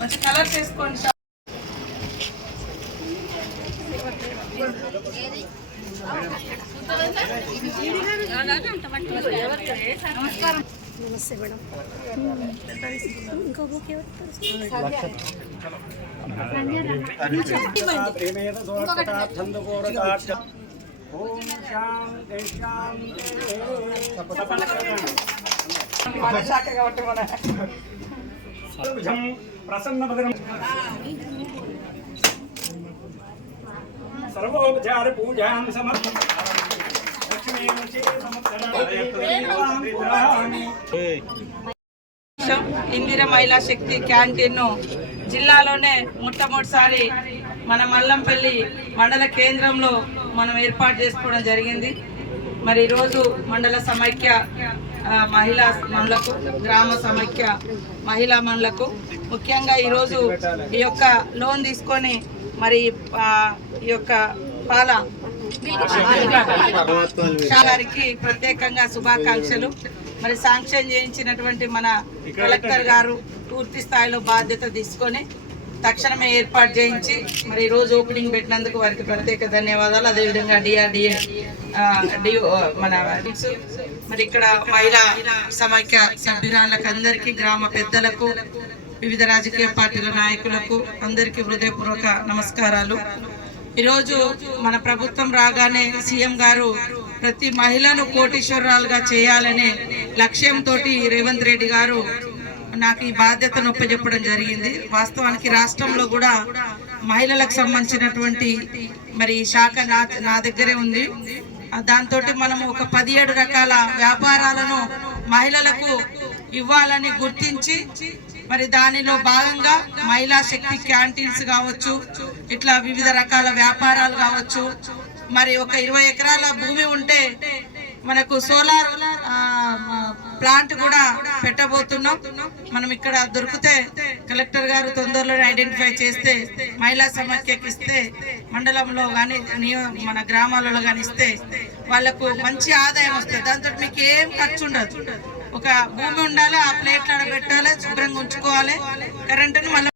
మంచి కలర్ చేసుకోండి. నమస్తే మేడం. ఇంకో బుక్ ప్రసన్నపదం సర్వోపచార పూజాం సమర్పయామి. ఇందిర మహిళా శక్తి క్యాంటీన్ జిల్లాలోనే మొట్టమొదటిసారి మన మల్లంపల్లి మండల కేంద్రంలో మనం ఏర్పాటు చేసుకోవడం జరిగింది. మరి ఈరోజు మండల సమైక్య మహిళా మనులకు, గ్రామ సమైక్య మహిళా మనులకు ముఖ్యంగా ఈరోజు ఈ యొక్క లోన్ తీసుకొని మరి ఈ యొక్క పాల గారికి ప్రత్యేకంగా శుభాకాంక్షలు. మరి శాంక్షన్ చేయించినటువంటి మన కలెక్టర్ గారు పూర్తి స్థాయిలో బాధ్యత తీసుకొని తక్షణమే ఏర్పాటు చేయించి మరి ఈరోజు ఓపెనింగ్ పెట్టినందుకు వారికి ప్రత్యేక ధన్యవాదాలు. అదేవిధంగా డిఆర్డిఏ మన మరి ఇక్కడ మహిళా సమైక్య సభ్యురాళ్ళకు అందరికీ, గ్రామ పెద్దలకు, వివిధ రాజకీయ పార్టీల నాయకులకు అందరికీ హృదయపూర్వక నమస్కారాలు. ఈరోజు మన ప్రభుత్వం రాగానే సీఎం గారు ప్రతి మహిళను కోటీశ్వరాలుగా చేయాలనే లక్ష్యంతో రేవంత్ రెడ్డి గారు నాకు ఈ బాధ్యతను ఒప్పజెప్పడం జరిగింది. వాస్తవానికి రాష్ట్రంలో కూడా మహిళలకు సంబంధించినటువంటి మరి శాఖ నా దగ్గరే ఉంది. దాంతో మనము ఒక 17 రకాల వ్యాపారాలను మహిళలకు ఇవ్వాలని గుర్తించి మరి దానిలో భాగంగా మహిళా శక్తి క్యాంటీన్స్ కావచ్చు, ఇట్లా వివిధ రకాల వ్యాపారాలు కావచ్చు. మరి ఒక 20 ఎకరాల భూమి ఉంటే మనకు సోలార్ ప్లాంట్ కూడా పెట్టబోతున్నాం. మనం ఇక్కడ దొరికితే కలెక్టర్ గారు తొందరలోనే ఐడెంటిఫై చేస్తే మహిళా సమైక్యకి ఇస్తే, మండలంలో కానీ మన గ్రామాలలో కానీ ఇస్తే వాళ్ళకు మంచి ఆదాయం వస్తుంది. దాంతో మీకు ఏం ఖర్చు ఉండదు. ఒక భూమి ఉండాలి, ఆ ప్లేట్లు ఆడ పెట్టాలి, శుభ్రంగా ఉంచుకోవాలి, కరెంటును మళ్ళీ